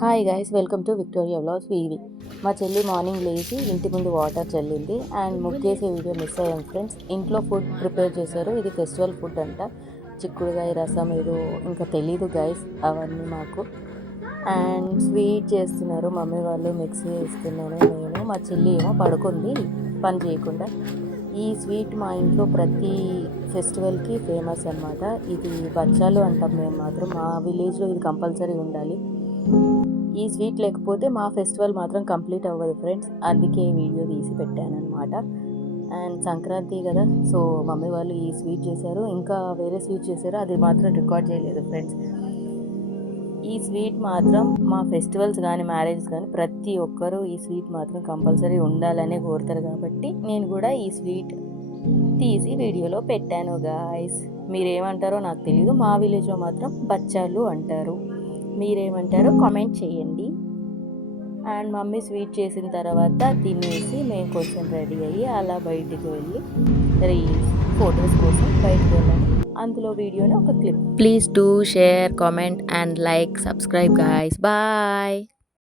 Hi guys, welcome to Victoria vlogs VV. మా చెల్లి morning లేచి ఇంటి ముందు వాటర్ చల్లింది అండ్ ముగ్గేసే వీడియో మిస్ అయ్యాం ఫ్రెండ్స్. ఇంట్లో ఫుడ్ ప్రిపేర్ చేశారు. ఇది ఫెస్టివల్ ఫుడ్ అంట. చిక్కుడుగాయ రసం ఏదో ఇంకా తెలీదు గైస్ అవన్నీ మాకు. అండ్ స్వీట్ చేస్తున్నారు మమ్మీ వాళ్ళు, మిక్సీ వేస్తున్నాను నేను. మా చెల్లి ఏమో పడుకుంది పని చేయకుండా. ఈ స్వీట్ మా ఇంట్లో ప్రతి ఫెస్టివల్కి ఫేమస్ అనమాట. ఇది బచ్చాలు అంటాం మేము మాత్రం. మా విలేజ్లో ఇది కంపల్సరీ ఉండాలి. ఈ స్వీట్ లేకపోతే మా ఫెస్టివల్ మాత్రం కంప్లీట్ అవ్వదు ఫ్రెండ్స్. అందుకే వీడియో తీసి పెట్టానమాట. అండ్ సంక్రాంతి కదా, సో మమ్మీ వాళ్ళు ఈ స్వీట్ చేశారు. ఇంకా వేరే స్వీట్ చేశారు, అది మాత్రం రికార్డ్ చేయలేదు ఫ్రెండ్స్. ఈ స్వీట్ మాత్రం మా ఫెస్టివల్స్ కానీ మ్యారేజెస్ కానీ ప్రతి ఒక్కరూ ఈ స్వీట్ మాత్రం కంపల్సరీ ఉండాలనే కోరుతారు. కాబట్టి నేను కూడా ఈ స్వీట్ తీసి వీడియోలో పెట్టాను గాయస్. మీరేమంటారో నాకు తెలియదు. మా విలేజ్లో మాత్రం బచ్చాలు అంటారు. మీరేమంటారో కామెంట్ చేయండి. అండ్ మమ్మీ స్వీట్ చేసిన తర్వాత తినేసి మేము కొంచెం రెడీ అయ్యి అలా బయటికి వెళ్ళి రీల్స్ ఫొటోస్ కోసం బయటికి వెళ్ళాము. అందులో వీడియోని ఒక clip. Please do share, comment and like, subscribe guys. Bye.